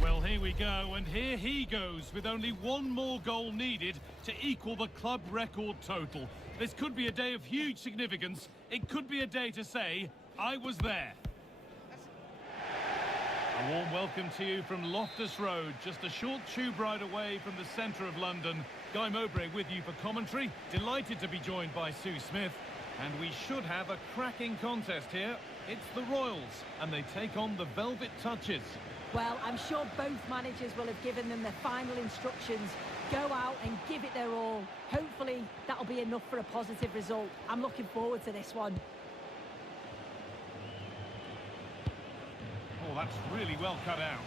Well, here we go, and here he goes with only one more goal needed to equal the club record total. This could be a day of huge significance. It could be a day to say, I was there. A warm welcome to you from Loftus Road, just a short tube ride away from the centre of London. Guy Mowbray with you for commentary. Delighted to be joined by Sue Smith. And we should have a cracking contest here. It's the Royals, and they take on the Velvet Touches. Well, I'm sure both managers will have given them their final instructions. Go out and give it their all. Hopefully, that'll be enough for a positive result. I'm looking forward to this one. Oh, that's really well cut out.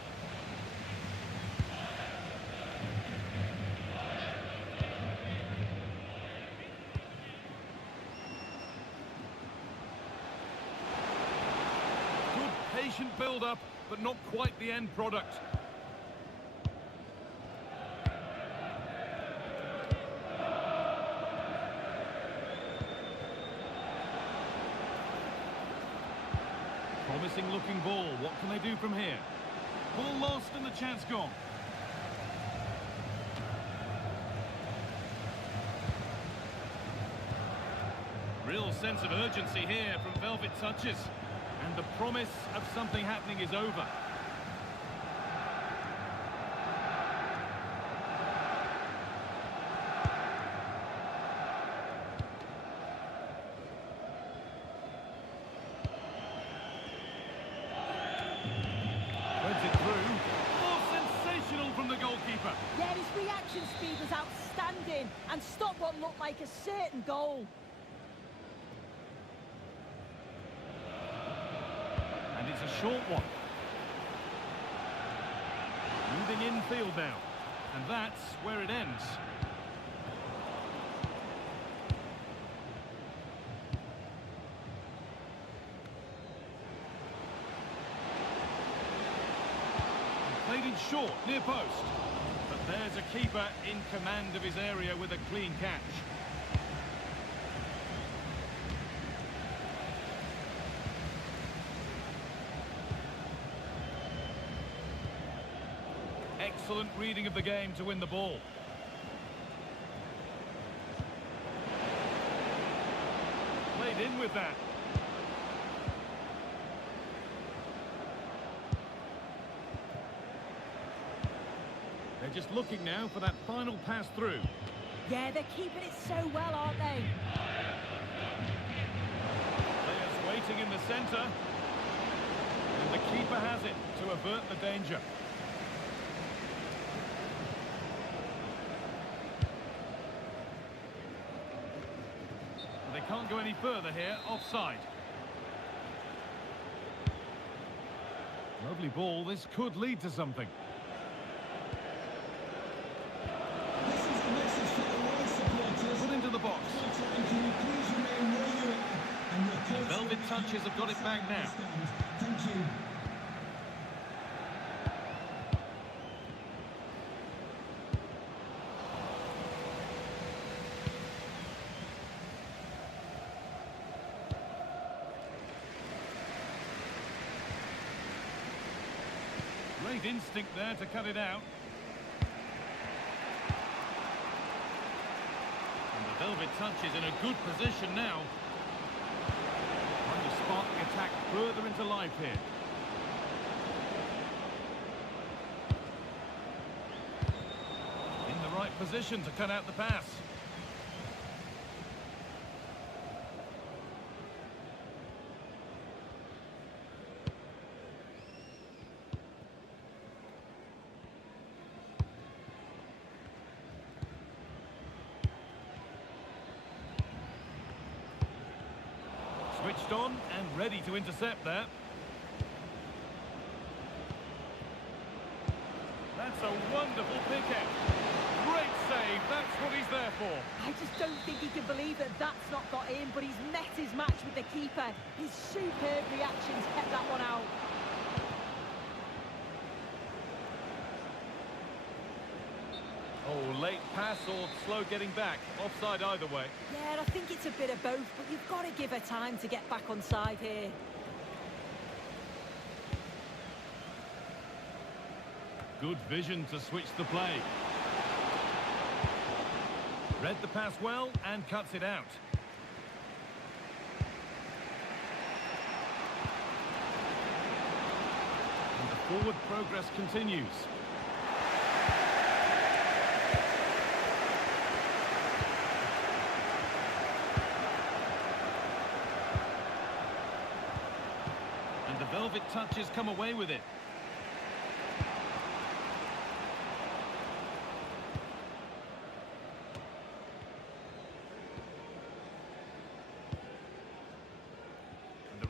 Good patient build-up, but not quite the end product. Promising looking ball. What can they do from here? Ball lost and the chance gone. Real sense of urgency here from Velvet Touches. And the promise of something happening is over. Yeah, his reaction speed was outstanding and stopped what looked like a certain goal. And it's a short one. Moving infield now. And that's where it ends. Played in short, near post. But there's a keeper in command of his area with a clean catch. Excellent reading of the game to win the ball. Played in with that. They're just looking now for that final pass through. Yeah, they're keeping it so well, aren't they? Players waiting in the centre. And the keeper has it to avert the danger. They can't go any further here, offside. Lovely ball, this could lead to something. Put into the box. The Velvet Touches have got it back now. Thank you. Great instinct there to cut it out. And the Velvet Touch is in a good position now. Trying to spark the attack further into life here. In the right position to cut out the pass. Switched on and ready to intercept there. That's a wonderful pick-out. Great save, that's what he's there for. I just don't think he can believe that that's not got in, but he's met his match with the keeper. His superb reactions kept that one out. Oh, late pass or slow getting back. Offside either way. Yeah, I think it's a bit of both, but you've got to give her time to get back on side here. Good vision to switch the play. Read the pass well and cuts it out. And the forward progress continues. And the Velvet Touches come away with it.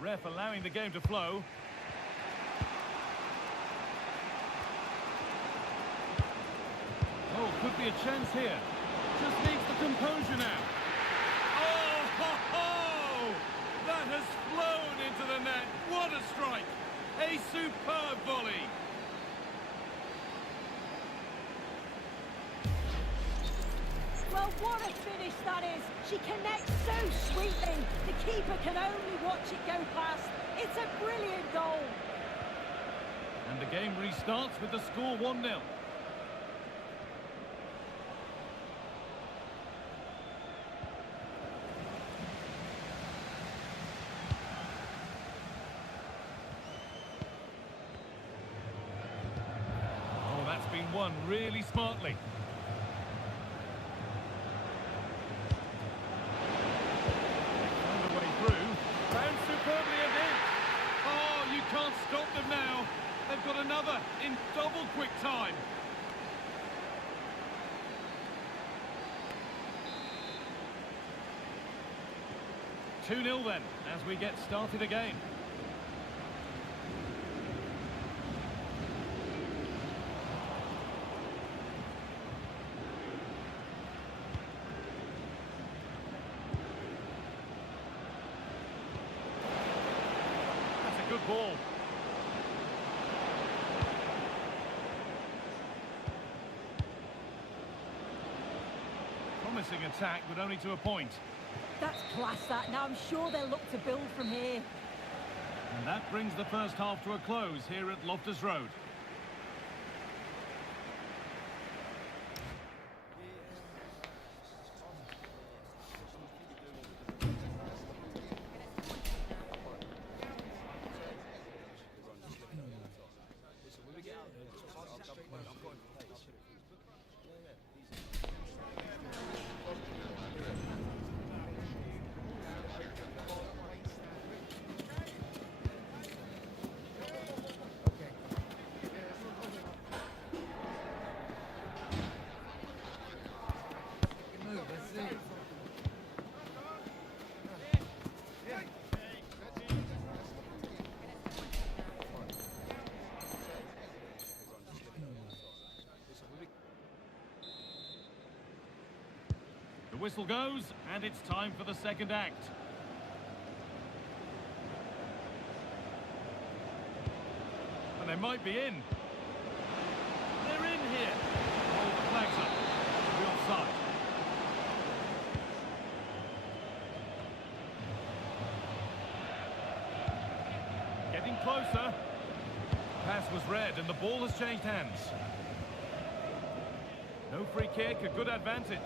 Ref allowing the game to flow. Oh, could be a chance here. Just needs the composure now. Oh, ho, ho! That has flown into the net. What a strike! A superb volley. Well, what a finish that is. She connects so sweetly. The keeper can only watch it go past. It's a brilliant goal. And the game restarts with the score 1-0. Oh, that's been won really smartly. Can't stop them now. They've got another in double quick time. Two-0 then, as we get started again. Good ball. promising attack, but only to a point. That's class, that. Now I'm sure they'll look to build from here. And that brings the first half to a close here at Loftus Road. The whistle goes, and it's time for the second act. And they might be in. They're in here. Hold the flags up. The offside. Getting closer. Pass was read, and the ball has changed hands. No free kick, a good advantage.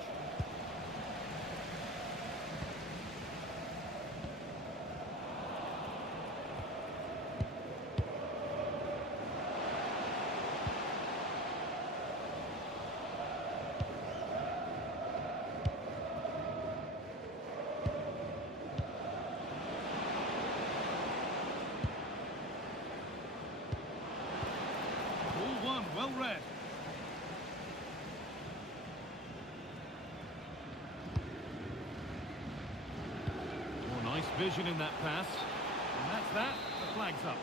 Well read. Oh, nice vision in that pass. And that's that. The flag's up.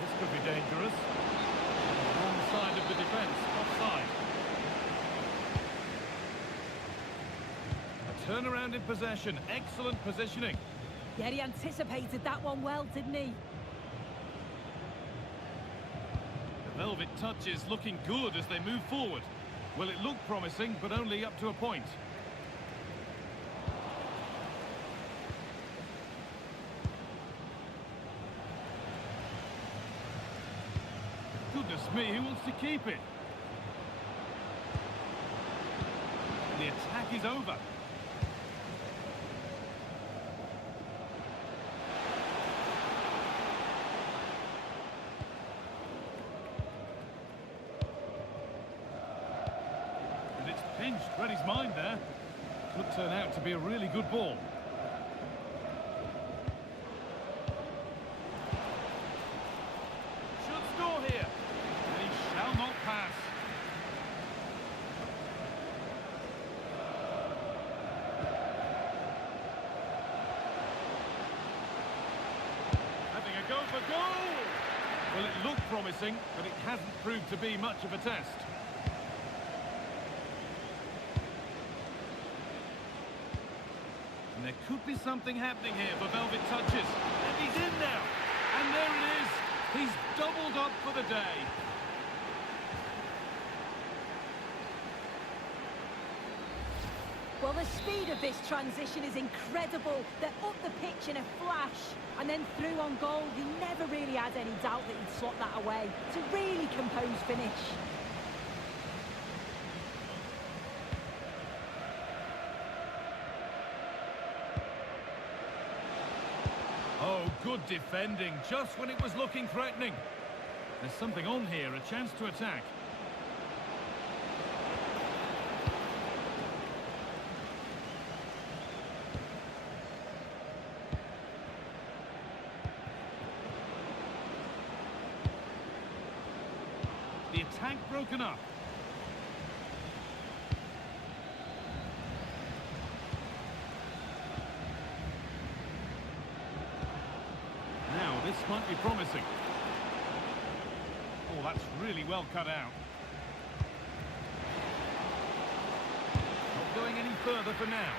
This could be dangerous. Wrong side of the defence. Offside. Turnaround in possession, excellent positioning. Yeah, he anticipated that one well, didn't he? The velvet touches looking good as they move forward. Well, it looked promising, but only up to a point. Goodness me, who wants to keep it? The attack is over. Pinched, read his mind there. Could turn out to be a really good ball. Should score here. And he shall not pass. Having a go for goal! Well, it looked promising, but it hasn't proved to be much of a test. There could be something happening here for Velvet Touches. And he's in now. And there it is. He's doubled up for the day. Well, the speed of this transition is incredible. They're up the pitch in a flash and then through on goal. You never really had any doubt that he'd slot that away. It's a really composed finish. Oh, good defending, just when it was looking threatening. There's something on here, a chance to attack. The attack broken up. This might be promising. Oh, that's really well cut out. Not going any further for now.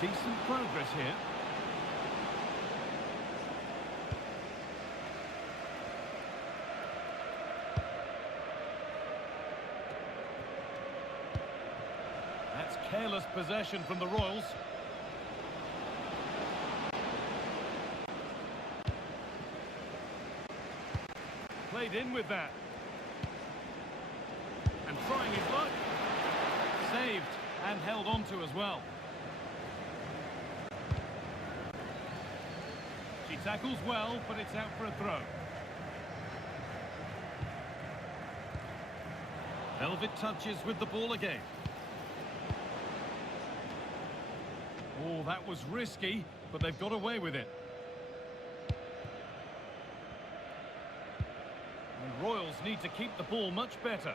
Decent progress here. That's careless possession from the Royals. Played in with that. And trying his luck. Saved and held on to as well. She tackles well, but it's out for a throw. Velvet touches with the ball again. Oh, that was risky, but they've got away with it. And Royals need to keep the ball much better.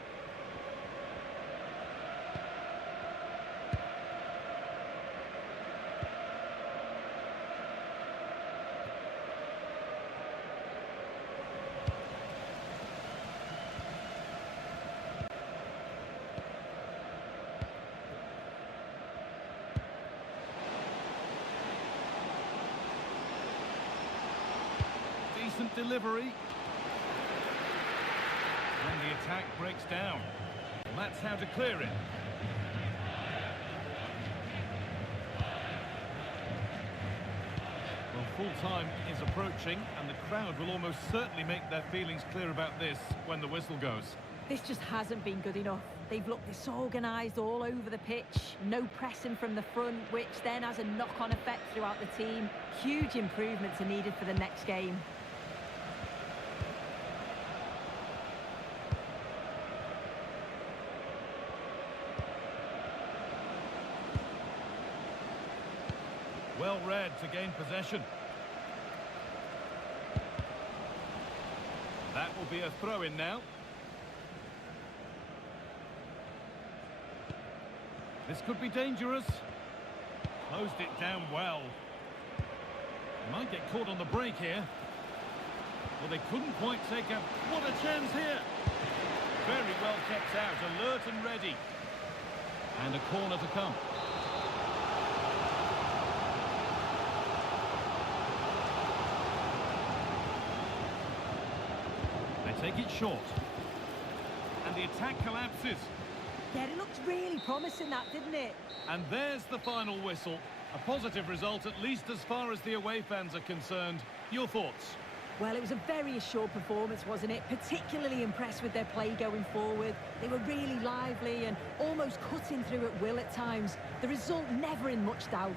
Decent delivery. And the attack breaks down. Well, that's how to clear it. Well, full-time is approaching, and the crowd will almost certainly make their feelings clear about this when the whistle goes. This just hasn't been good enough. They've looked disorganised all over the pitch. No pressing from the front, which then has a knock-on effect throughout the team. Huge improvements are needed for the next game. Well read to gain possession. That will be a throw-in now. This could be dangerous. Closed it down well. Might get caught on the break here. Well, they couldn't quite take a... What a chance here! Very well kept out, alert and ready. And a corner to come. They take it short. And the attack collapses. Yeah, it looked really promising, that, didn't it? And there's the final whistle. A positive result, at least as far as the away fans are concerned. Your thoughts? Well, it was a very assured performance, wasn't it? Particularly impressed with their play going forward. They were really lively and almost cutting through at will at times. The result never in much doubt.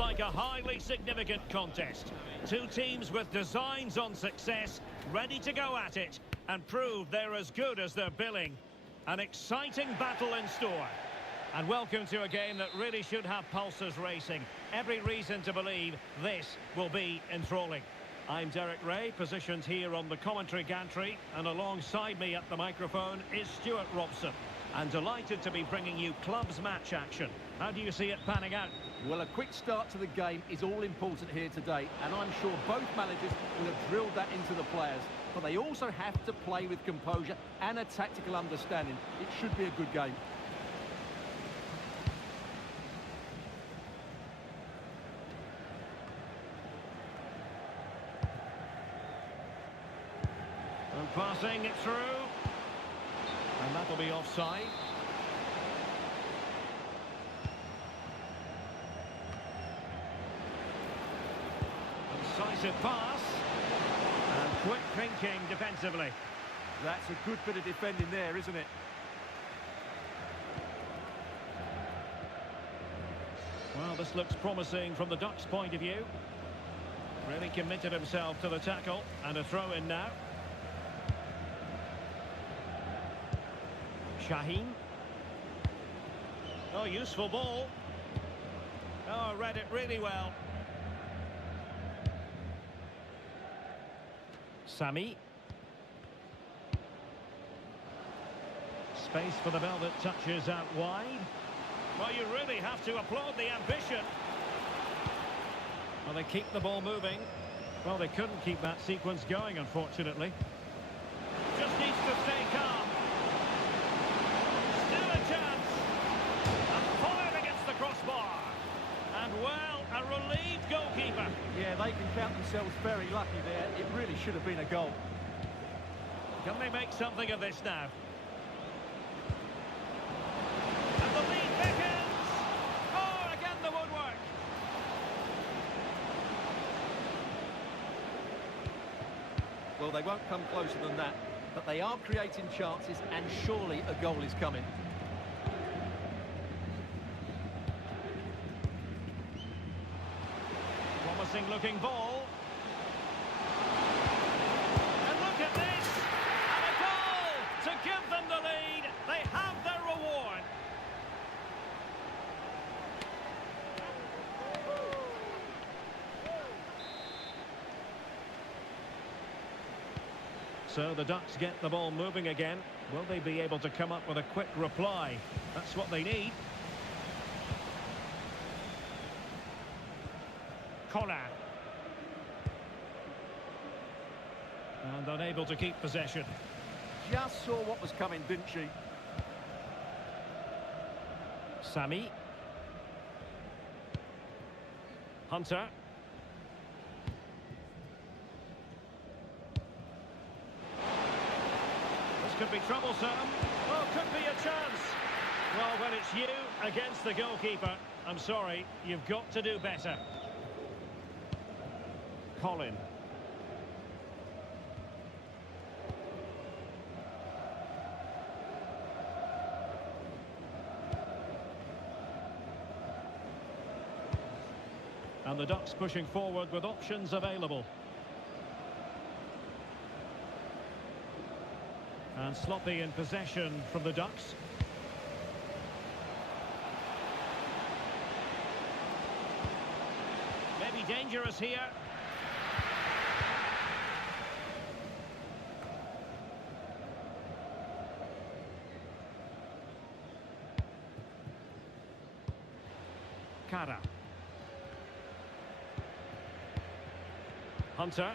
like a highly significant contest. Two teams with designs on success, ready to go at it and prove they're as good as their billing. An exciting battle in store. And welcome to a game that really should have pulses racing. Every reason to believe this will be enthralling. I'm Derek Ray, positioned here on the commentary gantry, and alongside me at the microphone is Stuart Robson. And delighted to be bringing you clubs match action. How do you see it panning out? Well, a quick start to the game is all important here today, and I'm sure both managers will have drilled that into the players. But they also have to play with composure and a tactical understanding. It should be a good game. And passing it through. And that'll be offside. Incisive pass. And quick thinking defensively. That's a good bit of defending there, isn't it? Well, this looks promising from the Ducks' point of view. Really committed himself to the tackle. And a throw in now. Shaheen. Oh, useful ball. Oh, read it really well. Sami. Space for the bell that touches out wide. Well, you really have to applaud the ambition. Well, they keep the ball moving. Well, they couldn't keep that sequence going, unfortunately. Just needs to stay calm. Crossbar. And, well, a relieved goalkeeper. Yeah, they can count themselves very lucky there. It really should have been a goal. Can they make something of this now? And the lead beckons. Oh, again the woodwork. Well, they won't come closer than that, but they are creating chances, and surely a goal is coming. Looking ball. And look at this! And a goal to give them the lead. They have their reward. So the Ducks get the ball moving again. Will they be able to come up with a quick reply? That's what they need. Connor. And unable to keep possession. Just saw what was coming, didn't she? Sami. Hunter. This could be troublesome. Oh, could be a chance. Well, when it's you against the goalkeeper, I'm sorry, you've got to do better. Colin. And the Ducks pushing forward with options available. And sloppy in possession from the Ducks. Maybe dangerous here. Kara. Hunter.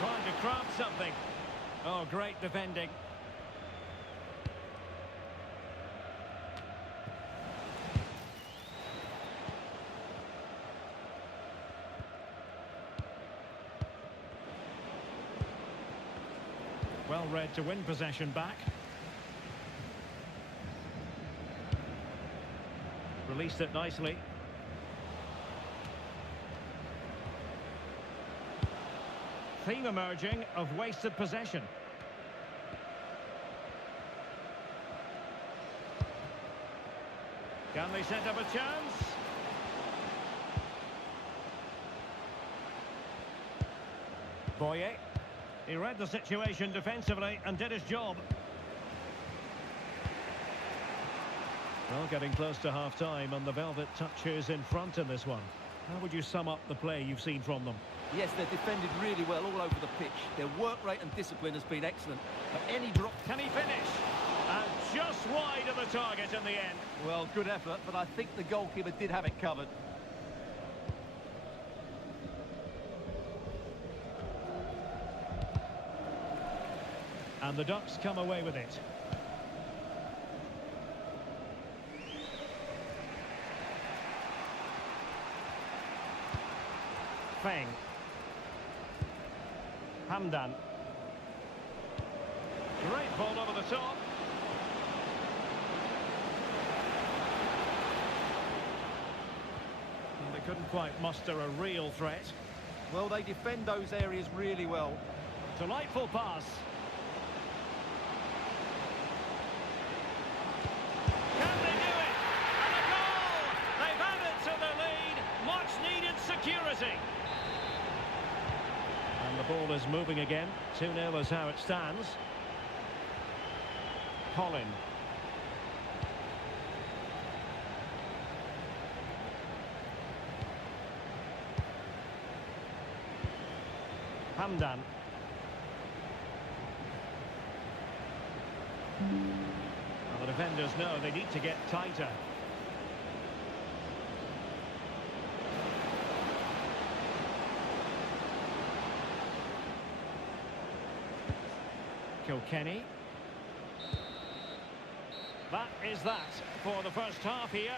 Trying to craft something. Oh, great defending. Well read to win possession back. Released it nicely. Theme emerging of wasted possession. Can they set up a chance? Boye. He read the situation defensively and did his job. Well, getting close to half-time, and the Velvet Touchers in front in this one. How would you sum up the play you've seen from them? Yes, they're defended really well all over the pitch. Their work rate and discipline has been excellent. But any drop... Can he finish? And just wide of the target in the end. Well, good effort, but I think the goalkeeper did have it covered. And the Ducks come away with it. Feng. Hamdan. Great ball over the top. And they couldn't quite muster a real threat. Well, they defend those areas really well. Delightful pass. Can they do it? And a goal! They've added to the lead. Much needed security. And the ball is moving again. 2-0 is how it stands. Colin. Hamdan. Well, the defenders know they need to get tighter. Kilkenny. That is that for the first half here.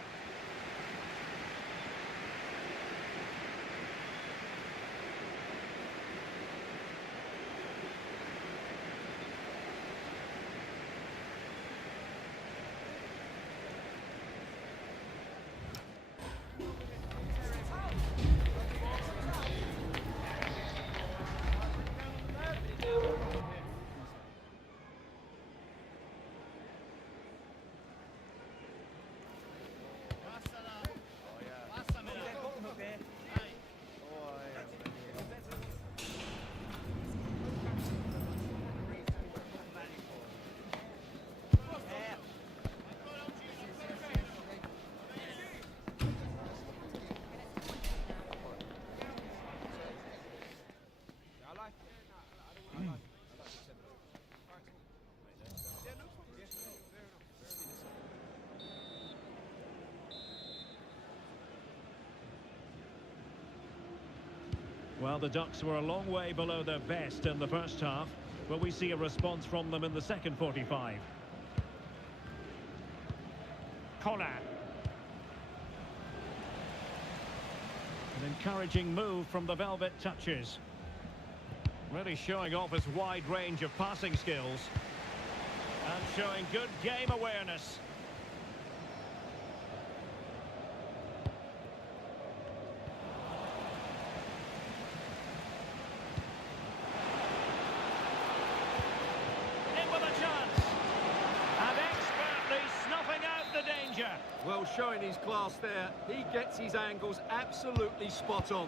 Well, the Ducks were a long way below their best in the first half, but we see a response from them in the second 45. Colin. An encouraging move from the Velvet Touchers. Really showing off his wide range of passing skills. And showing good game awareness. Well, showing his class there, he gets his angles absolutely spot on.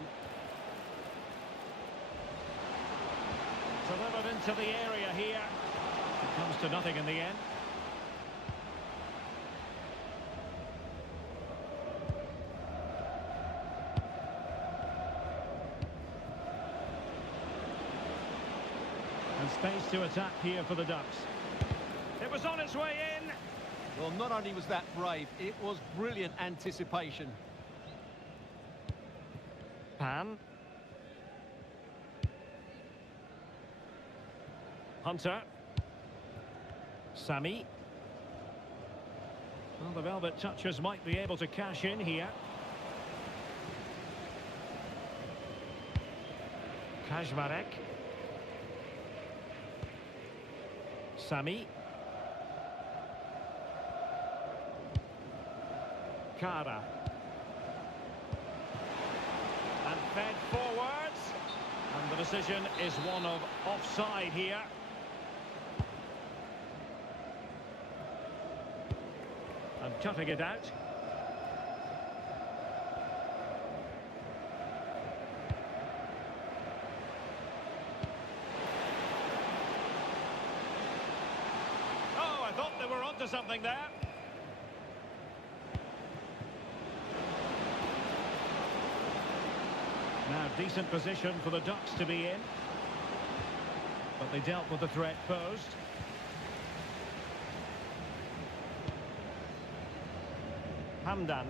Delivered into the area here. It comes to nothing in the end. And space to attack here for the Ducks. It was on its way in. Well, not only was that brave, it was brilliant anticipation. Pan. Hunter. Sammy. Well, the Velvet Touchers might be able to cash in here. Kajmarek. Sammy. Kara. And fed forwards. And the decision is one of offside here. And cutting it out. running there. Now, decent position for the Ducks to be in. But they dealt with the threat posed. Hamdan.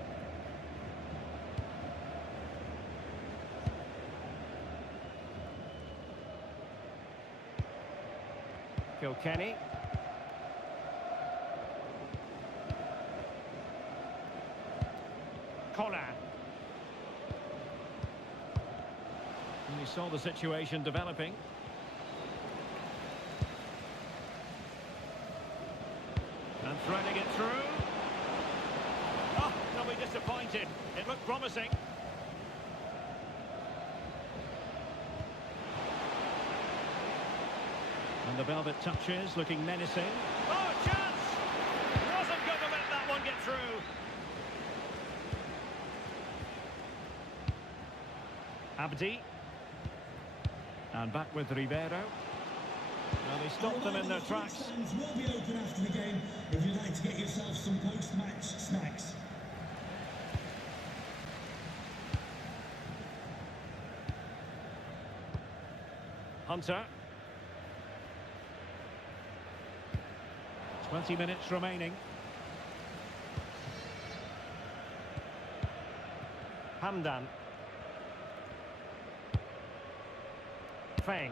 Kilkenny. Collar. And we saw the situation developing. And threading it through. Oh, they'll be disappointed. It looked promising. And the velvet touches looking menacing. Oh, chance! Wasn't going to let that one get through. Abdi. And back with Rivero. Well, they stopped them in their tracks. Stands will be open after the game if you'd like to get yourself some post-match snacks. Hunter. 20 minutes remaining. Hamdan. Feng.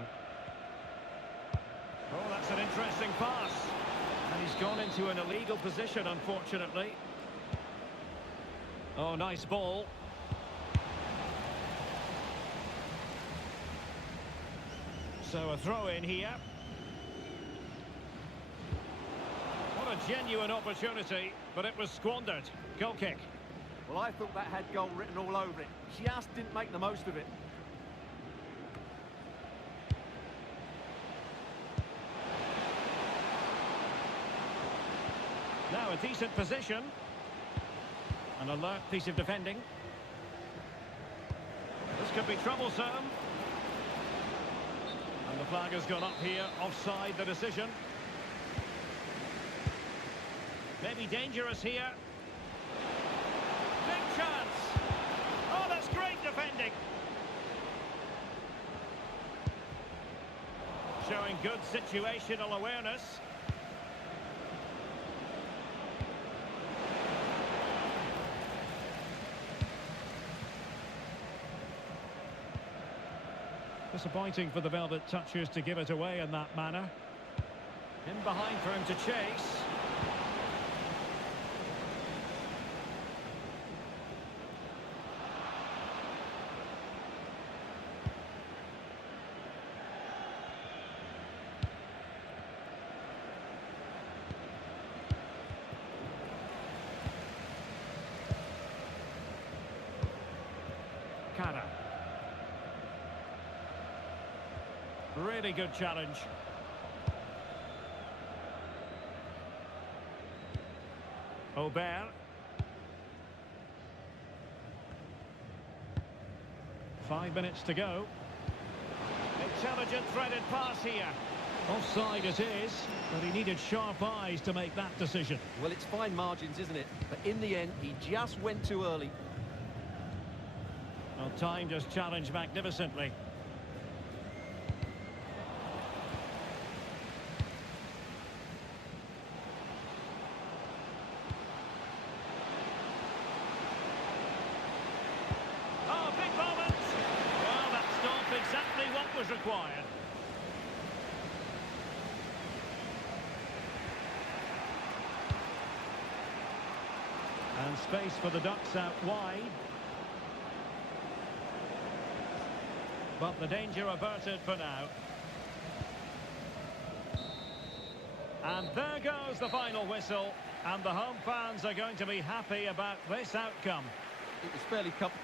Oh, that's an interesting pass. And he's gone into an illegal position, unfortunately. Oh, nice ball. So a throw in here. What a genuine opportunity, but it was squandered. Goal kick. Well, I thought that had goal written all over it. Just didn't make the most of it. Now a decent position. An alert piece of defending. This could be troublesome. And the flag has gone up here. Offside the decision. Maybe dangerous here. Big chance. Oh, that's great defending. Showing good situational awareness. Disappointing for the Velvet Touchers to give it away in that manner. In behind for him to chase. Cara. Really good challenge. Aubert. Five minutes to go. Intelligent threaded pass here. Offside it is, but he needed sharp eyes to make that decision. Well, it's fine margins, isn't it? But in the end, he just went too early. Well, timed his challenge magnificently. Exactly what was required. And space for the Ducks out wide. But the danger averted for now. And there goes the final whistle. And the home fans are going to be happy about this outcome. It was fairly comfortable.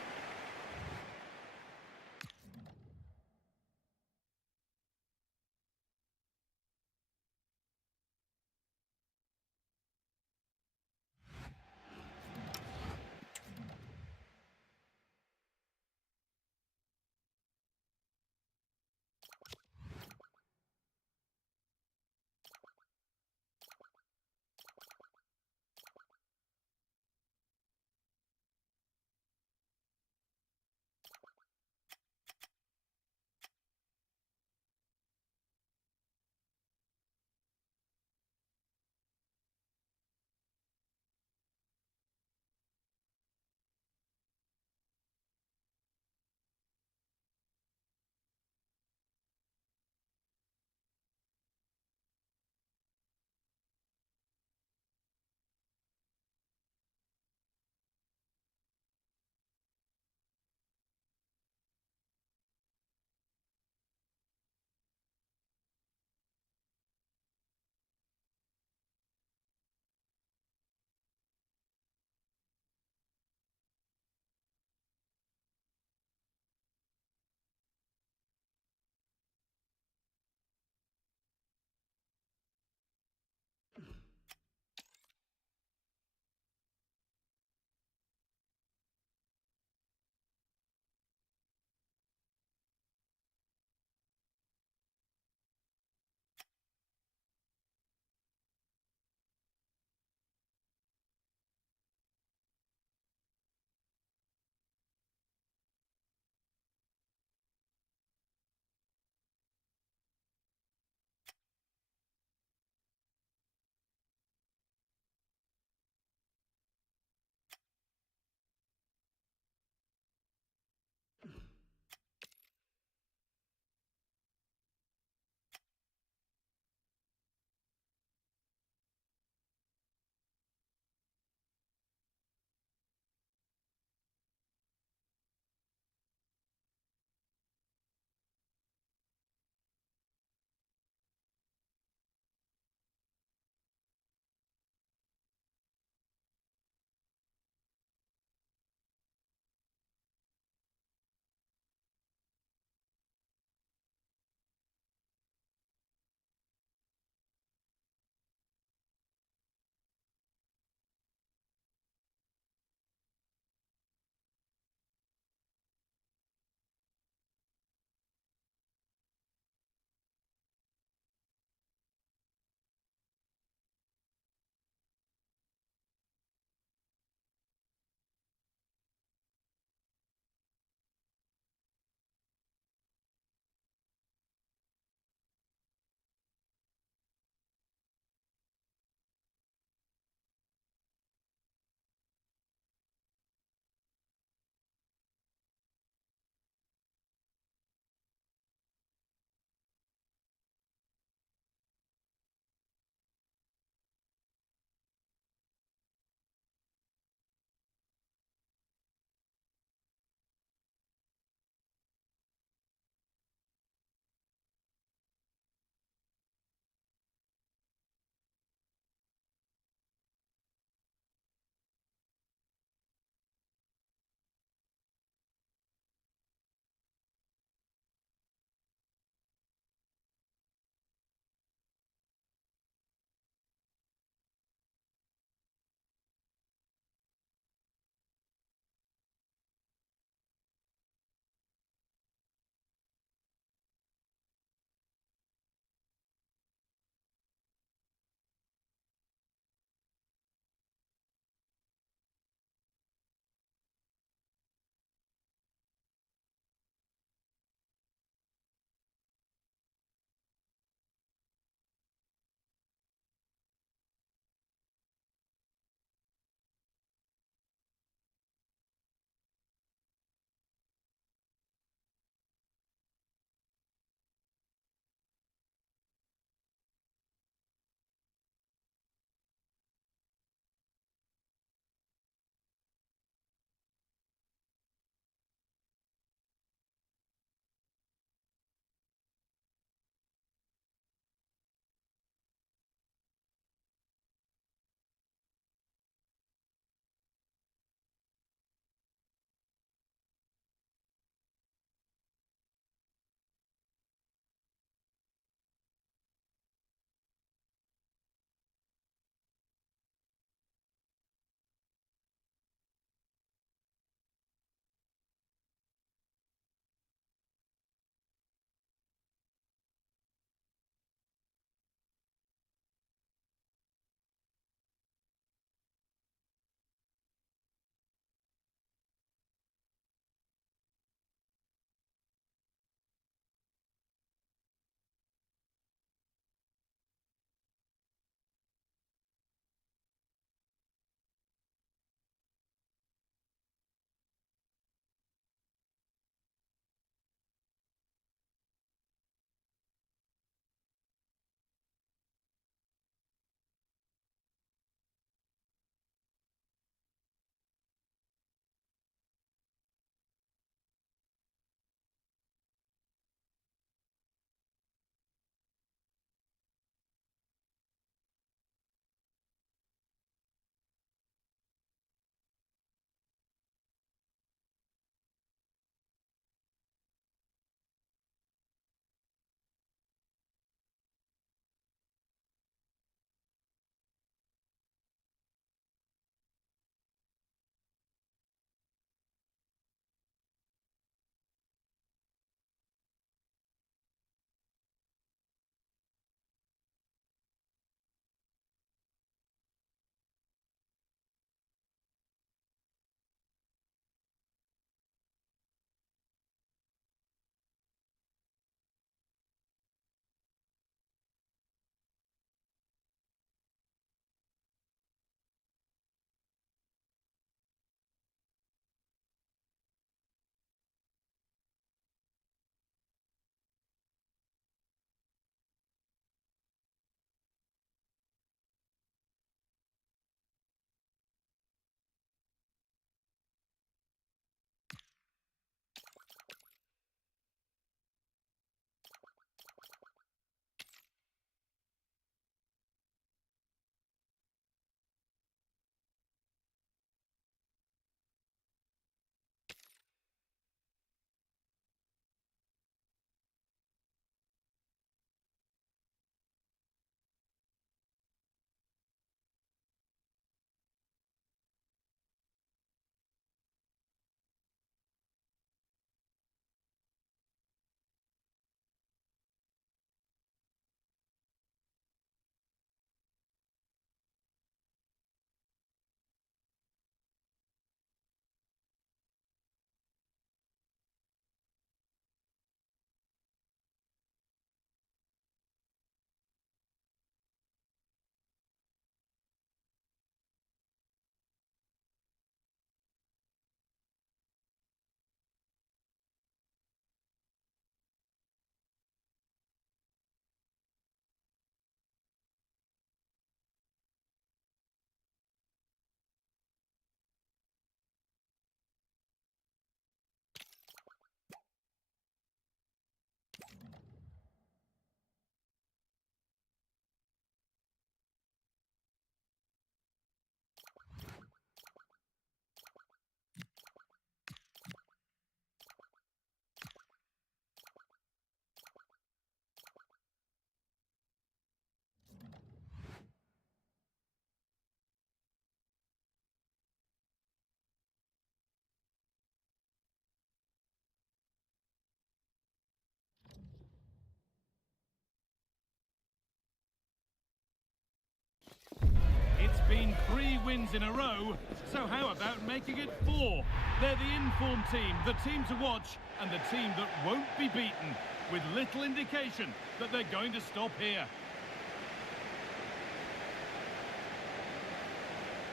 been 3 wins in a row, so how about making it 4? They're the informed team, the team to watch, and the team that won't be beaten, with little indication that they're going to stop here.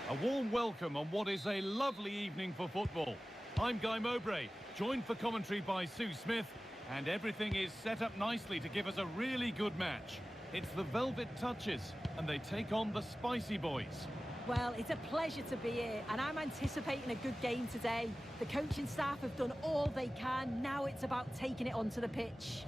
A warm welcome on what is a lovely evening for football. I'm Guy Mowbray, joined for commentary by Sue Smith, and everything is set up nicely to give us a really good match. It's the Velvet Touches, and they take on the Spicy Boys. Well, it's a pleasure to be here, and I'm anticipating a good game today. The coaching staff have done all they can. Now it's about taking it onto the pitch.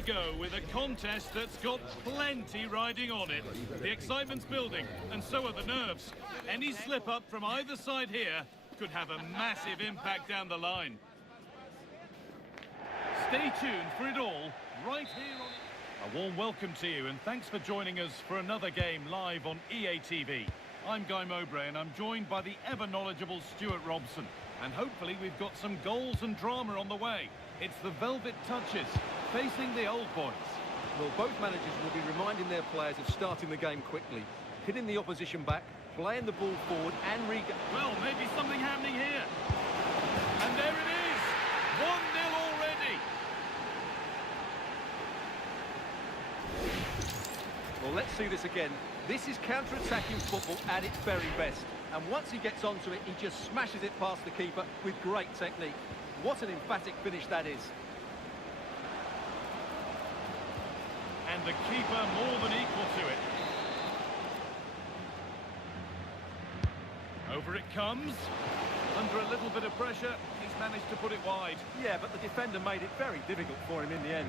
we go with a contest that's got plenty riding on it. The excitement's building, and so are the nerves. Any slip-up from either side here could have a massive impact down the line. Stay tuned for it all, right here on... A warm welcome to you, and thanks for joining us for another game live on EA TV. I'm Guy Mowbray, and I'm joined by the ever-knowledgeable Stuart Robson. And hopefully we've got some goals and drama on the way. It's the Velvet Touches, facing the old boys. Well, both managers will be reminding their players of starting the game quickly, hitting the opposition back, playing the ball forward and Well, maybe something happening here. And there it is! 1-0 already! Well, let's see this again. This is counter-attacking football at its very best. And once he gets onto it, he just smashes it past the keeper with great technique. What an emphatic finish that is. And the keeper more than equal to it. Over it comes. Under a little bit of pressure, he's managed to put it wide. Yeah, but the defender made it very difficult for him in the end.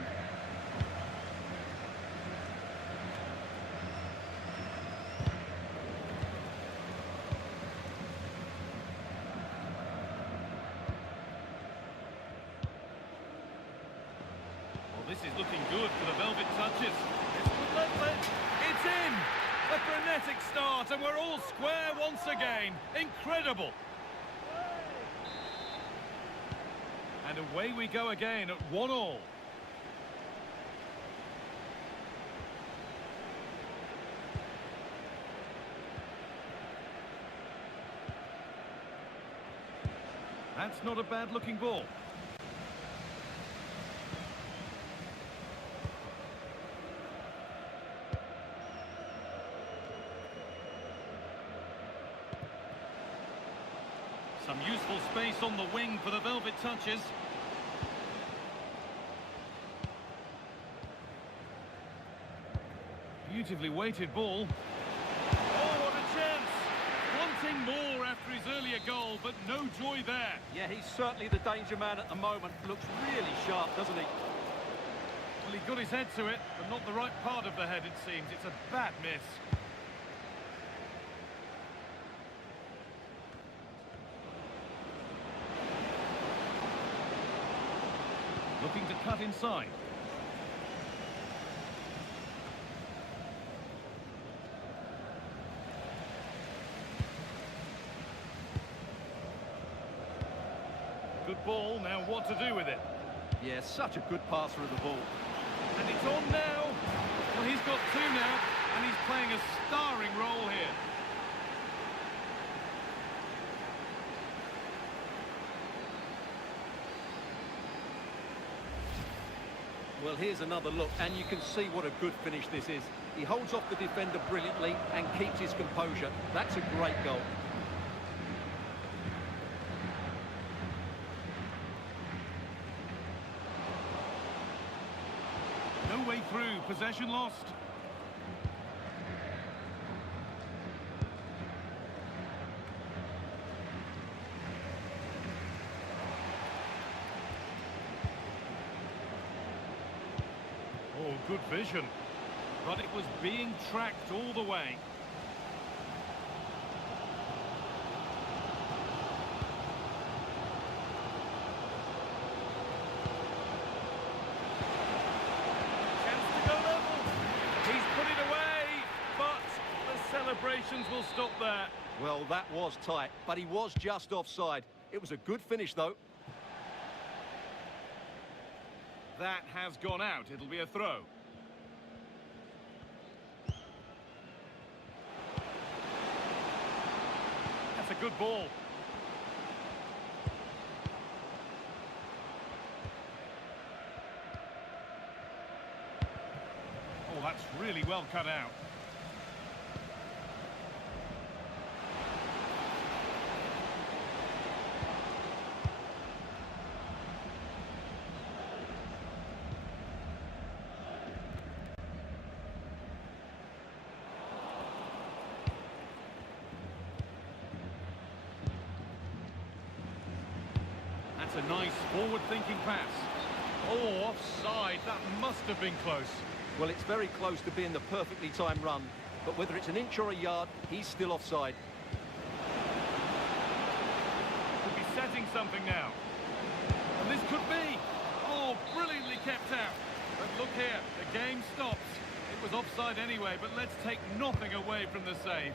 This is looking good for the Velvet Touches. It's in! A frenetic start, and we're all square once again. Incredible! And away we go again at 1-1. That's not a bad-looking ball. Some useful space on the wing for the Velvet Touches. Beautifully weighted ball. Oh, what a chance! Wanting more after his earlier goal, but no joy there. Yeah, he's certainly the danger man at the moment. Looks really sharp, doesn't he? Well, he got his head to it, but not the right part of the head, it seems. It's a bad miss. Looking to cut inside. Good ball, now what to do with it? Yeah, such a good passer of the ball. And it's on now. Well, he's got two now, and he's playing a starring role here. Well, here's another look, and you can see what a good finish this is. He holds off the defender brilliantly and keeps his composure. That's a great goal. No way through, possession lost. Oh, good vision. But it was being tracked all the way. Chance to go level. He's put it away, but the celebrations will stop there. Well, that was tight, but he was just offside. It was a good finish, though. That has gone out. It'll be a throw. That's a good ball. Oh, that's really well cut out. That's a nice forward-thinking pass. Oh, offside. That must have been close. Well, it's very close to being the perfectly timed run, but whether it's an inch or a yard, he's still offside. Could be setting something now. And this could be. Oh, brilliantly kept out. But look here, the game stops. It was offside anyway, but let's take nothing away from the save.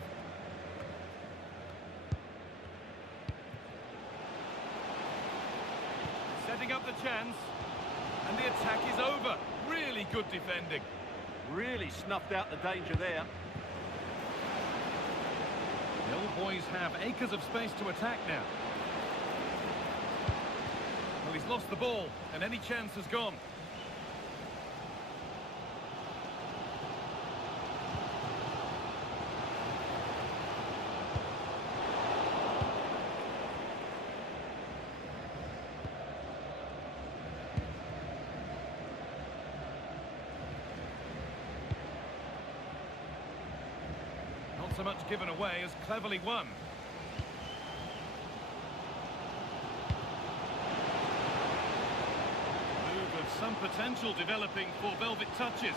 Setting up the chance. And the attack is over. Really good defending. Really snuffed out the danger there. The Old Boys have acres of space to attack now. Well, he's lost the ball, and any chance has gone. Not so much given away as cleverly won. Move of some potential developing for Velvet Touches.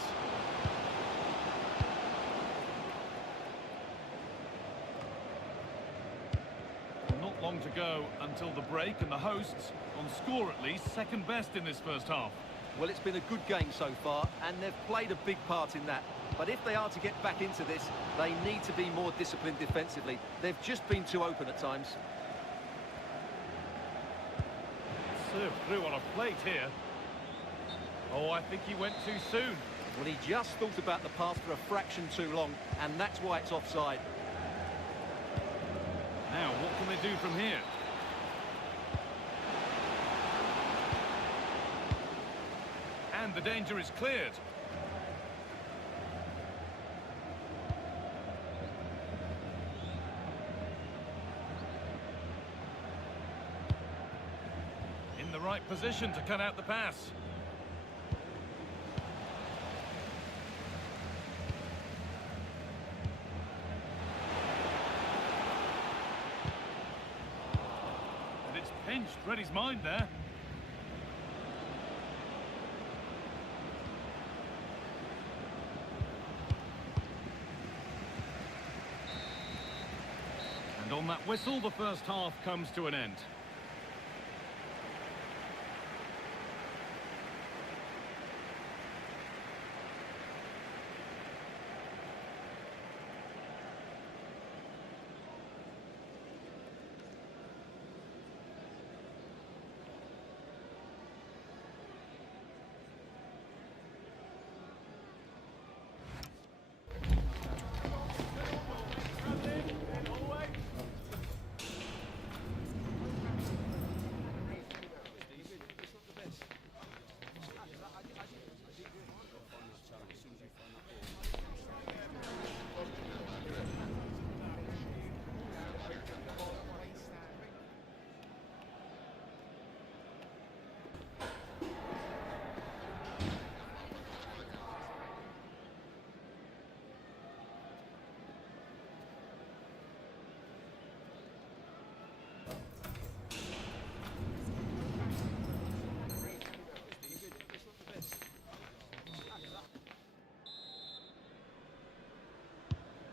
Not long to go until the break, and the hosts, on score at least, second best in this first half. Well, it's been a good game so far, and they've played a big part in that. But if they are to get back into this, they need to be more disciplined defensively. They've just been too open at times. Served through on a plate here. Oh, I think he went too soon. Well, he just thought about the pass for a fraction too long, and that's why it's offside. Now, what can they do from here? And the danger is cleared. In the right position to cut out the pass. And it's pinched, read his mind there. And on that whistle, the first half comes to an end.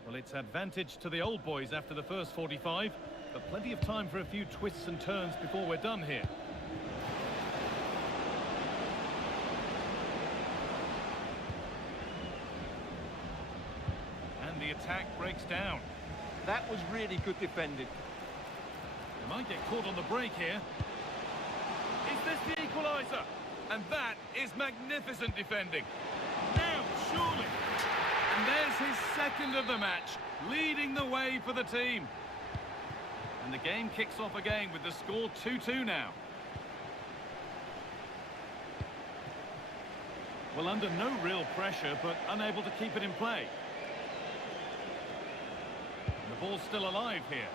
Well, it's advantage to the Old Boys after the first 45, but plenty of time for a few twists and turns before we're done here. And the attack breaks down. That was really good defending. They might get caught on the break here. Is this the equaliser? And that is magnificent defending. Now, surely. And there's his second of the match, leading the way for the team. And the game kicks off again with the score 2-2 now. Well, under no real pressure, but unable to keep it in play. And the ball's still alive here.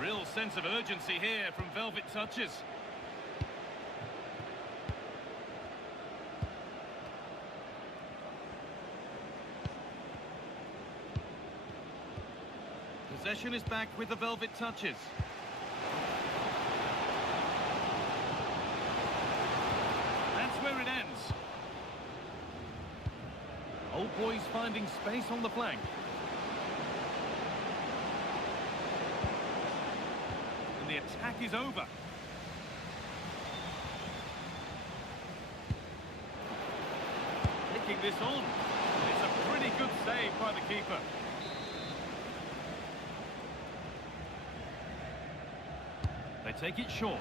Real sense of urgency here from Velvet Touches. Possession is back with the velvet touches. That's where it ends. Old Boys finding space on the flank. And the attack is over. Taking this on. It's a pretty good save by the keeper. They take it short.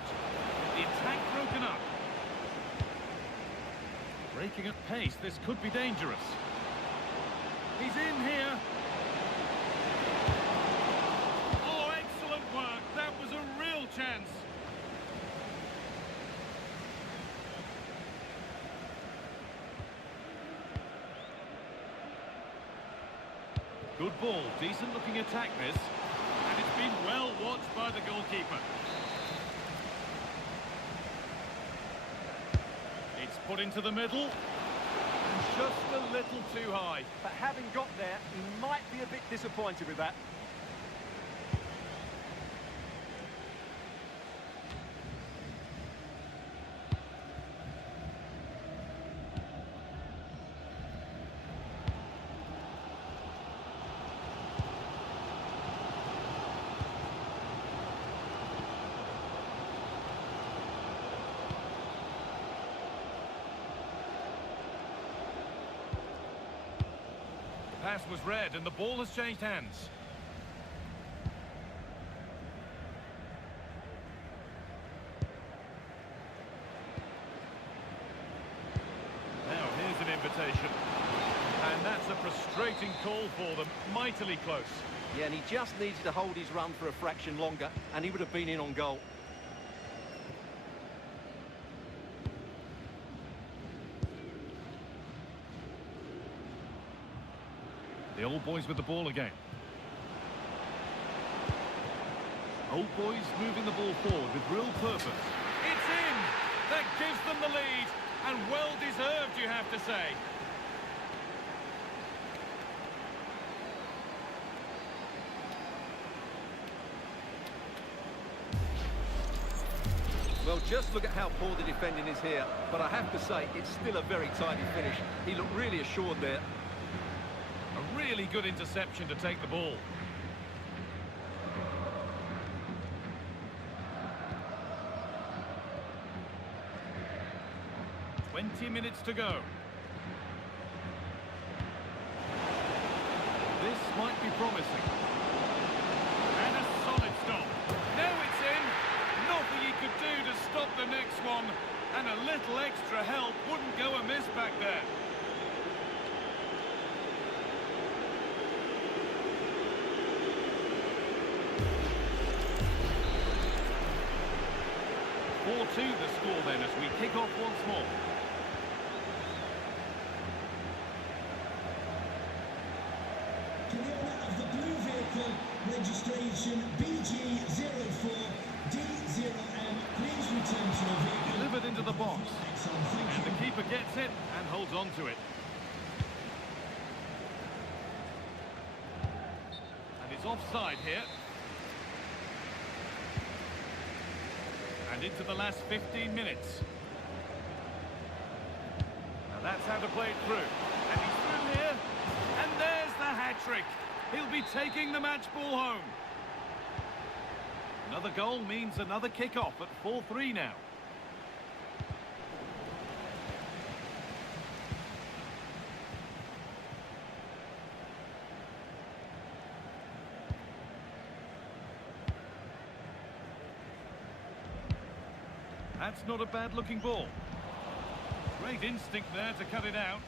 The attack broken up. Breaking at pace, this could be dangerous. He's in here. Oh, excellent work. That was a real chance. Good ball, decent looking attack this. And it's been well watched by the goalkeeper. It's put into the middle. And just a little too high. But having got there, he might be a bit disappointed with that. Pass was read and the ball has changed hands. Now here's an invitation. And that's a frustrating call for them. Mightily close. Yeah, and he just needed to hold his run for a fraction longer, and he would have been in on goal. The Old Boys with the ball again. Old Boys moving the ball forward with real purpose. It's in! That gives them the lead. And well deserved, you have to say. Well, just look at how poor the defending is here. But I have to say, it's still a very tidy finish. He looked really assured there. A really good interception to take the ball. Minutes to go. This might be promising. And a solid stop. Now it's in. Nothing he could do to stop the next one. And a little extra help wouldn't go amiss back there. The score then as we kick off once more. To the owner of the blue vehicle, registration BG04D0M, please return to your vehicle. Delivered into the box. And the keeper gets it and holds on to it. And it's offside here. And into the last 15 minutes. Now that's how to play it through. And he's through here. And there's the hat-trick. He'll be taking the match ball home. Another goal means another kick-off at 4-3 now. That's not a bad-looking ball. Great instinct there to cut it out.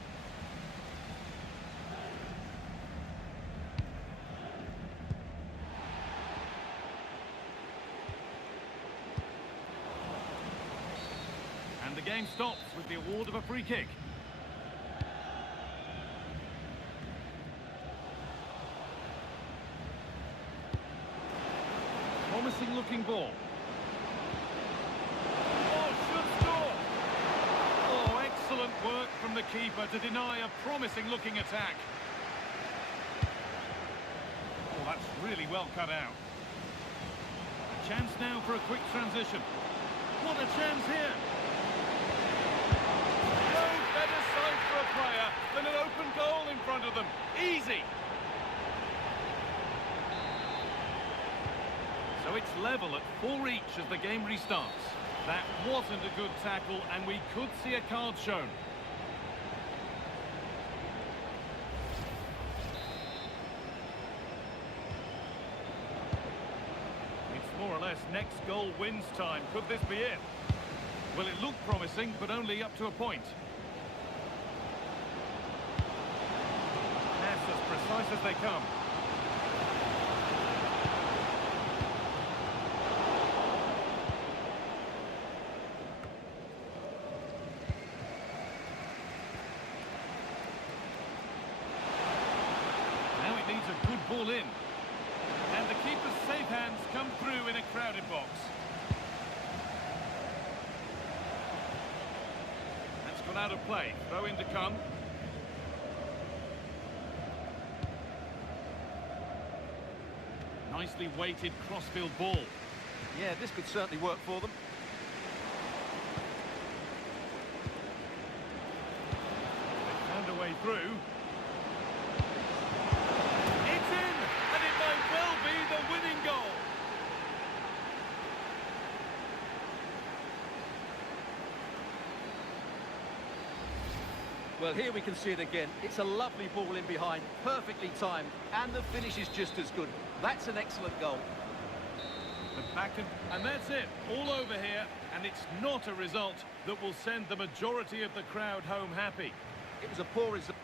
And the game stops with the award of a free kick. Promising-looking ball. Work from the keeper to deny a promising-looking attack. Well, That's really well cut out. A chance now for a quick transition. What a chance here! No better sight for a player than an open goal in front of them. Easy! So it's level at 4 each as the game restarts. That wasn't a good tackle, and we could see a card shown. It's more or less next goal wins time. Could this be it? Well, it looked promising, but only up to a point. Pass as precise as they come. Now it needs a good ball in. And the keeper's safe hands come through in a crowded box. That's gone out of play. Throw in to come. Nicely weighted crossfield ball. Yeah, this could certainly work for them. They found a way through. It's in! And it might well be the winning goal. Well, here we can see it again. It's a lovely ball in behind, perfectly timed, and the finish is just as good. That's an excellent goal. The back and that's it. All over here, and it's not a result that will send the majority of the crowd home happy. It was a poor result.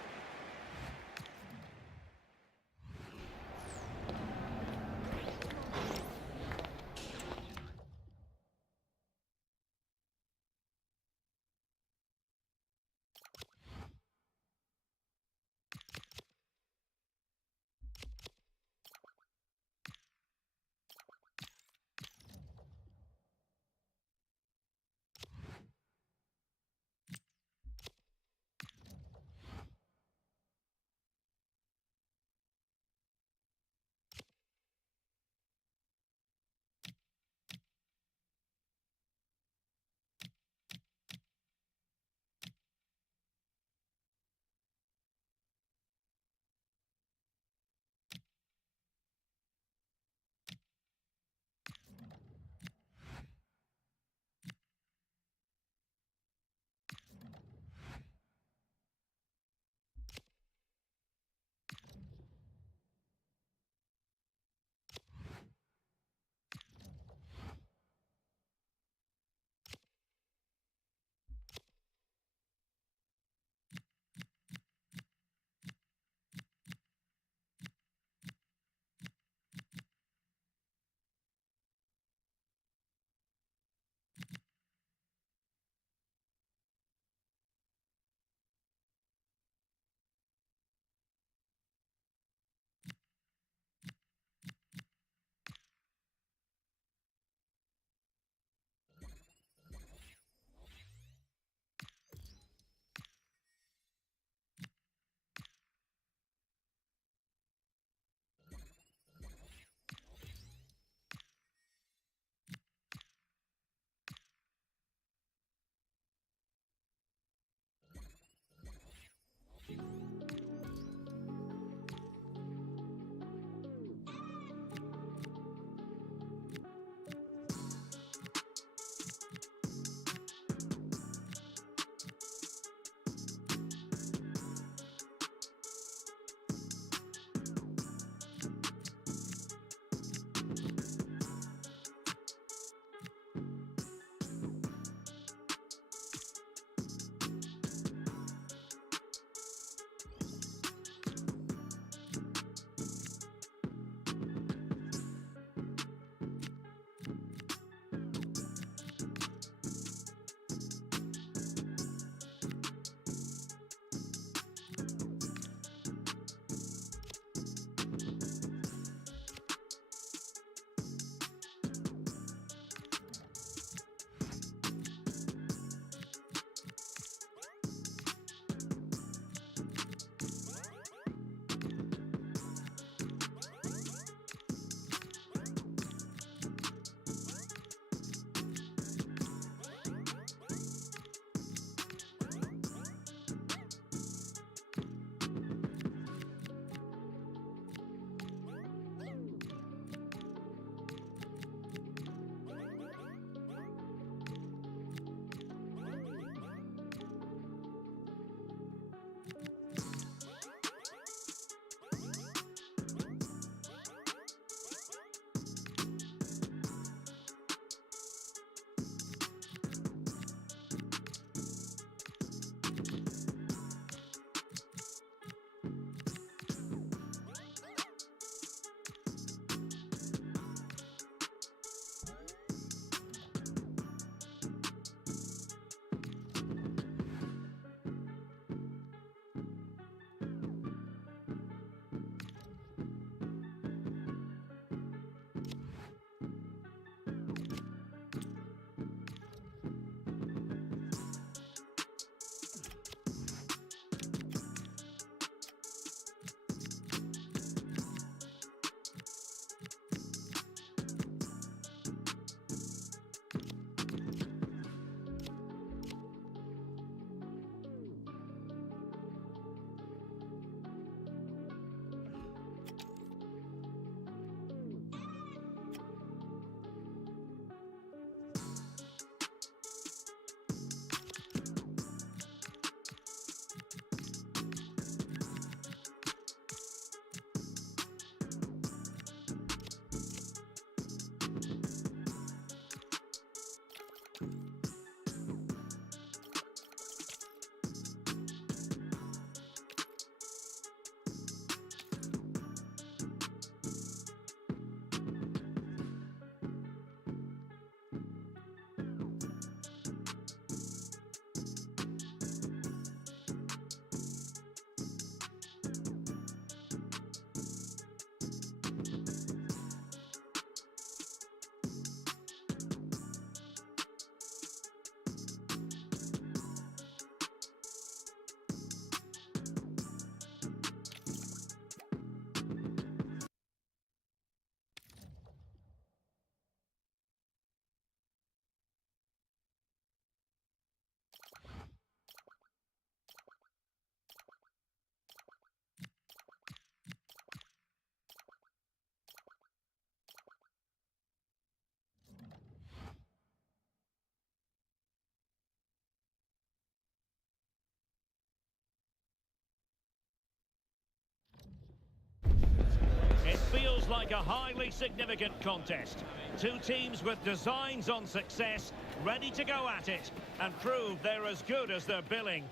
feels like a highly significant contest. Two teams with designs on success, ready to go at it and prove they're as good as their billing.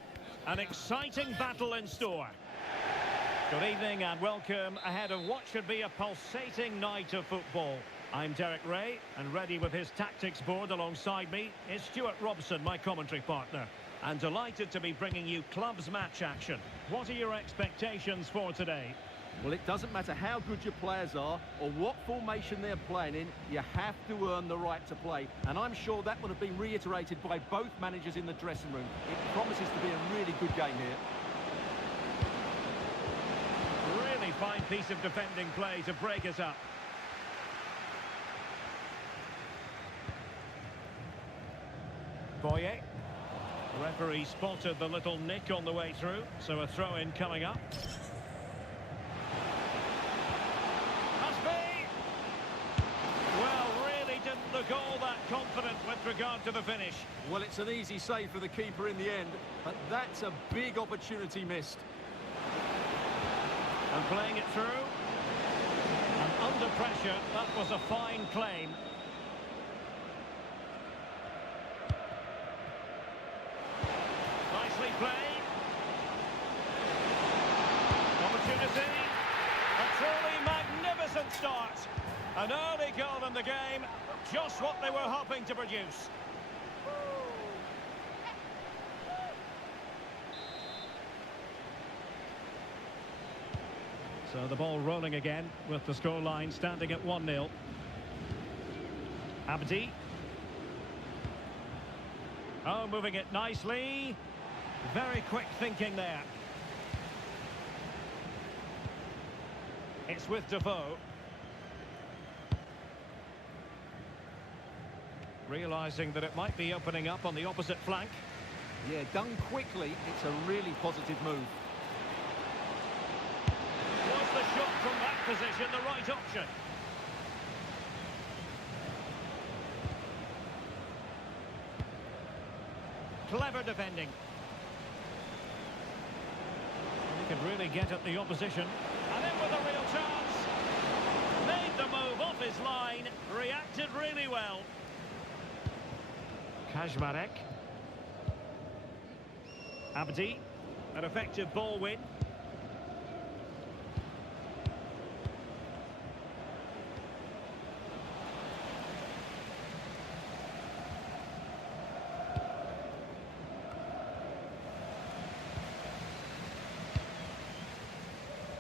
An exciting battle in store. Good evening and welcome ahead of what should be a pulsating night of football. I'm Derek Ray, and ready with his tactics board alongside me is Stuart Robson, my commentary partner. And delighted to be bringing you clubs match action. What are your expectations for today? Well, it doesn't matter how good your players are or what formation they're playing in, you have to earn the right to play. And I'm sure that would have been reiterated by both managers in the dressing room. It promises to be a really good game here. Really fine piece of defending play to break us up. Boye. The referee spotted the little nick on the way through, so a throw-in coming up. Must be! Well, really didn't look all that confident with regard to the finish. Well, it's an easy save for the keeper in the end, but that's a big opportunity missed. And playing it through. And under pressure, that was a fine claim. Nicely played. Opportunity. A truly magnificent start. An early goal in the game. Just what they were hoping to produce. So the ball rolling again with the scoreline standing at 1-0. Abdi. Oh, moving it nicely. Very quick thinking there. It's with Defoe. Realising that it might be opening up on the opposite flank. Yeah, done quickly, it's a really positive move. Was the shot from that position the right option? Clever defending. He could really get at the opposition. And in with a real chance. Made the move off his line. Reacted really well. Kajmarek. Abdi. An effective ball win.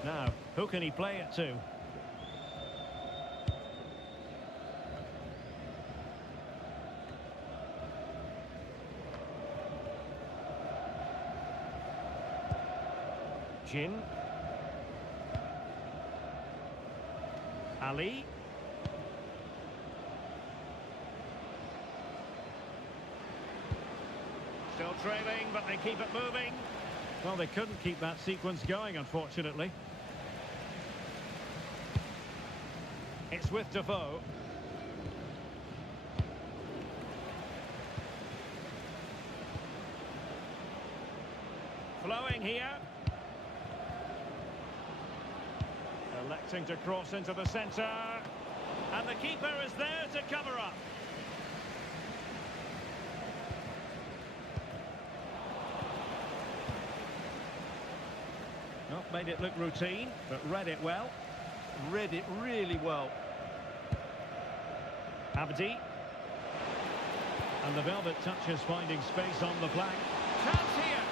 Now, who can he play it to? Jin. Ali. Still trailing, but they keep it moving. Well, they couldn't keep that sequence going, unfortunately. It's with Defoe. Flowing here. Electing to cross into the centre. And the keeper is there to cover up. Not made it look routine, but read it well. Read it really well. Abdi. And the velvet touches finding space on the flank. Chance here.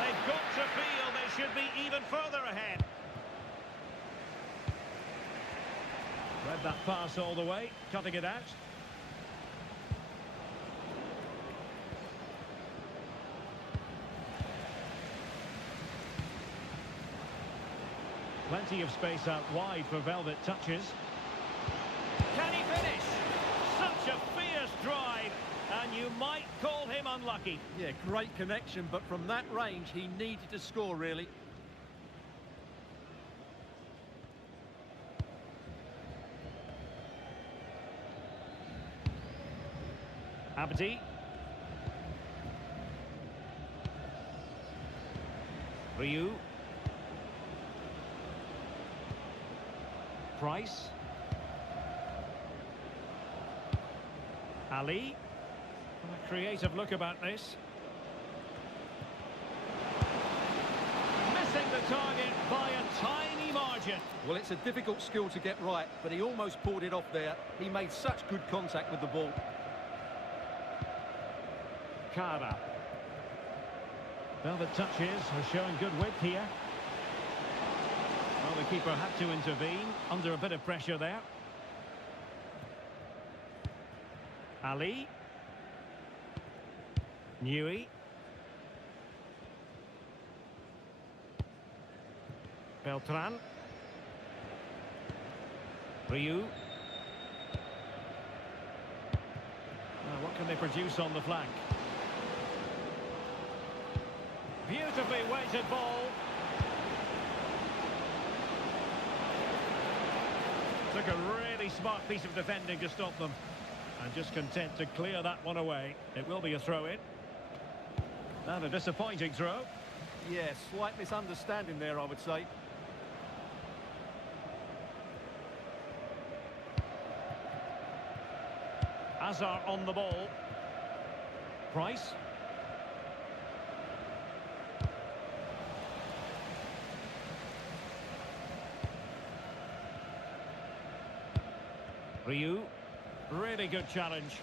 They've got to feel they should be even further ahead. Read that pass all the way, cutting it out. Plenty of space out wide for velvet touches. Can he finish? Such a fierce drive, and you might call him unlucky. Yeah, great connection, but from that range, he needed to score, really. Abdi. Ryu. Price. Ali. A creative look about this. Missing the target by a tiny margin. Well, it's a difficult skill to get right, but he almost pulled it off there. He made such good contact with the ball. Cara. Velvet touches are showing good width here. Well, the keeper had to intervene under a bit of pressure there. Ali. Newey. Beltran. Ryu. Now, what can they produce on the flank? Beautifully weighted ball. Took a really smart piece of defending to stop them. And just content to clear that one away. It will be a throw-in. And a disappointing throw. Yeah, slight misunderstanding there, I would say. Azar on the ball. Price. Ryu. Really good challenge.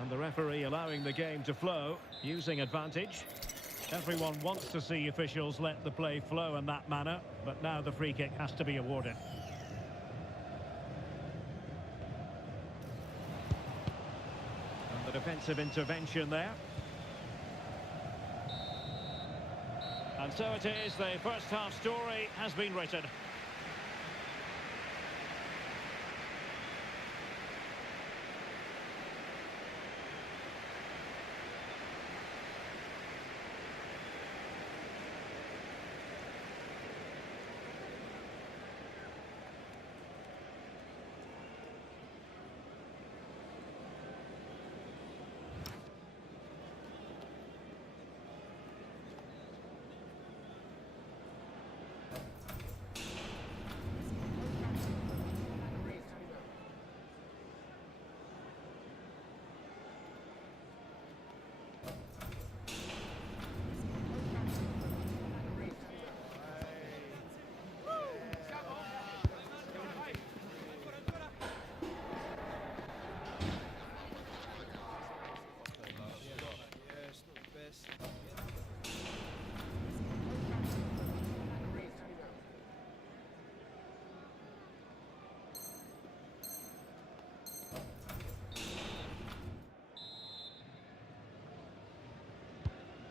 And the referee allowing the game to flow, using advantage. Everyone wants to see officials let the play flow in that manner, but now the free kick has to be awarded. And the defensive intervention there. And so it is, the first half story has been written.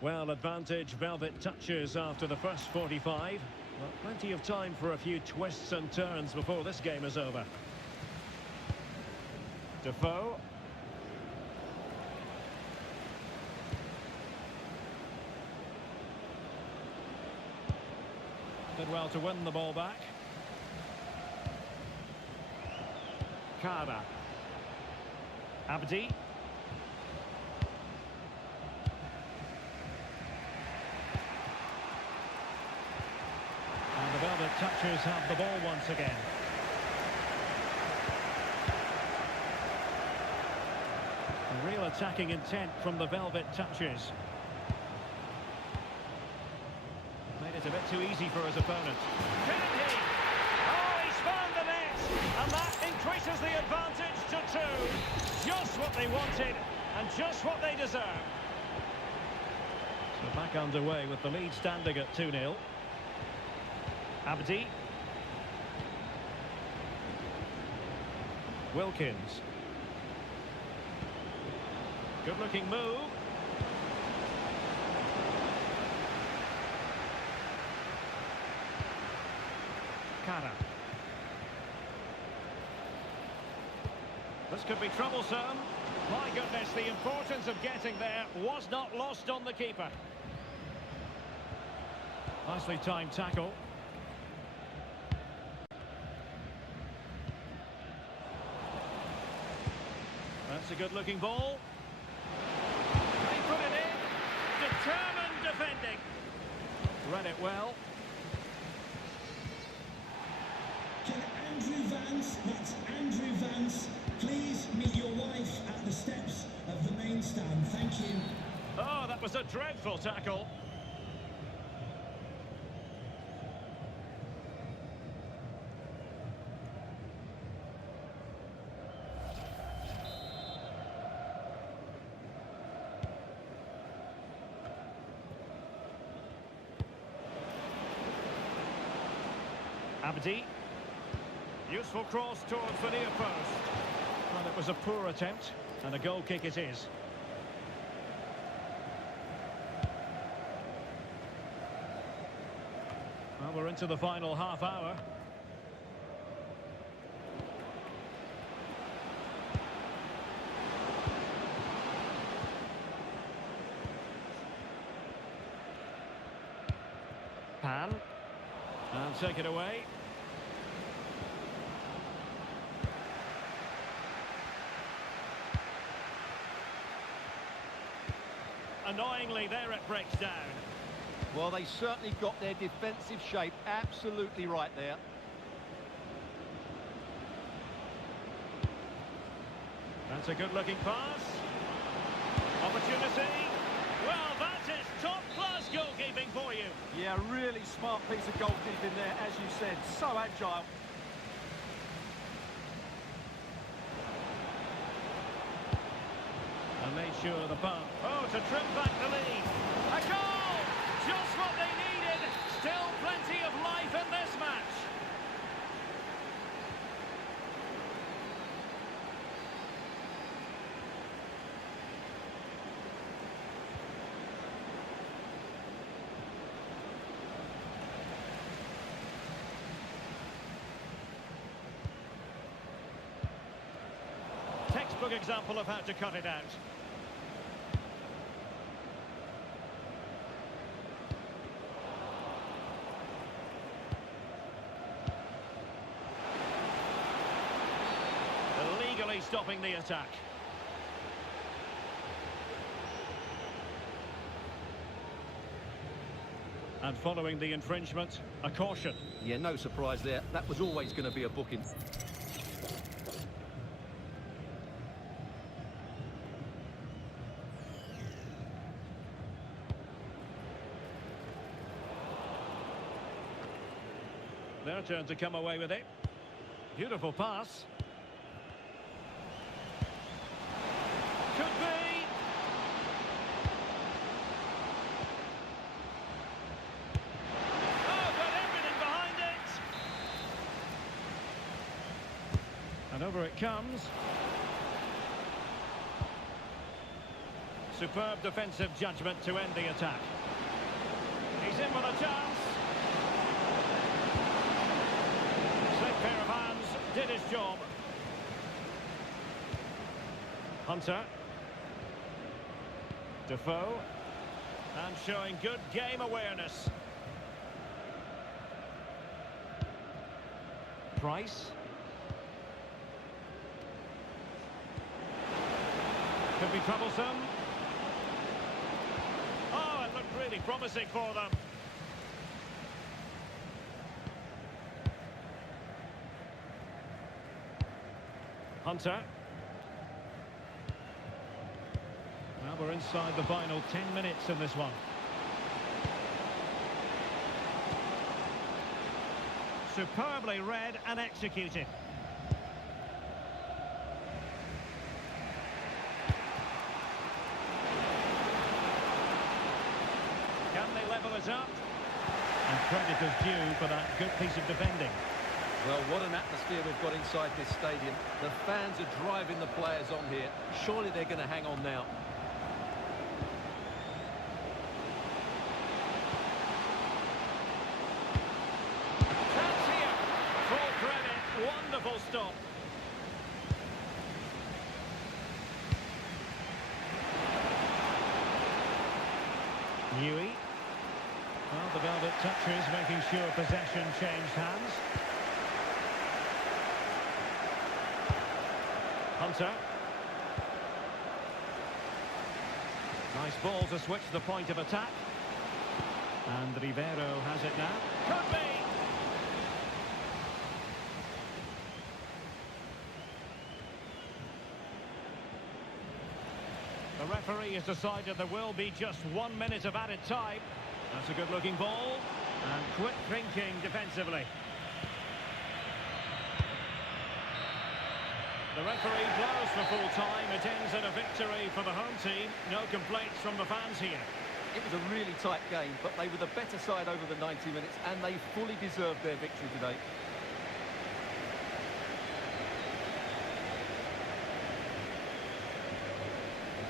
Well, advantage, Velvet touches after the first 45. Well, plenty of time for a few twists and turns before this game is over. Defoe. Did well to win the ball back. Cara. Abdi. The Velvet touchers have the ball once again. A real attacking intent from the Velvet touchers. Made it a bit too easy for his opponent. Can he? Oh, he's found the net! And that increases the advantage to 2. Just what they wanted and just what they deserve. So back underway with the lead standing at 2-0. Abdi. Wilkins. Good looking move. Cara. This could be troublesome. My goodness, the importance of getting there was not lost on the keeper. Nicely timed tackle. That's a good-looking ball. They put it in. Determined defending. Read it well. Can Andrew Vance, that's Andrew Vance, please meet your wife at the steps of the main stand? Thank you. Oh, that was a dreadful tackle. Abdi. Useful cross towards the near post. Well, it was a poor attempt, and a goal kick it is. Well, we're into the final half hour. Pan. And take it away. Annoyingly, there it breaks down. Well, they certainly got their defensive shape absolutely right there. That's a good-looking pass. Opportunity. Well, that is top-class goalkeeping for you. Yeah, really smart piece of goalkeeping there, as you said. So agile. And made sure of the bump. Oh, to trim back the lead. A goal! Just what they needed. Still plenty of life in this match. Textbook example of how to cut it out. Illegally stopping the attack. And following the infringement, a caution. Yeah, no surprise there. That was always going to be a booking. Their turn to come away with it. Beautiful pass. Could be. Oh, got everything behind it. And over it comes. Superb defensive judgment to end the attack. He's in with a chance. Slick pair of hands, did his job. Hunter. Defoe. And showing good game awareness. Price. Could be troublesome. Oh, it looked really promising for them. Hunter. Well, we're inside the final 10 minutes of this one. Superbly read and executed. Can they level it up? And credit is due for that good piece of defending. Well, what an atmosphere we've got inside this stadium. The fans are driving the players on here. Surely they're going to hang on now. Chance here. Full credit. Wonderful stop. Newey. Well, the velvet touches, making sure possession changed hands. Hunter. Nice ball to switch the point of attack. And Rivero has it now. Could be! The referee has decided there will be just 1 minute of added time. That's a good-looking ball. And quick thinking defensively. The referee blows for full time. It ends in a victory for the home team. No complaints from the fans here. It was a really tight game, but they were the better side over the 90 minutes, and they fully deserved their victory today.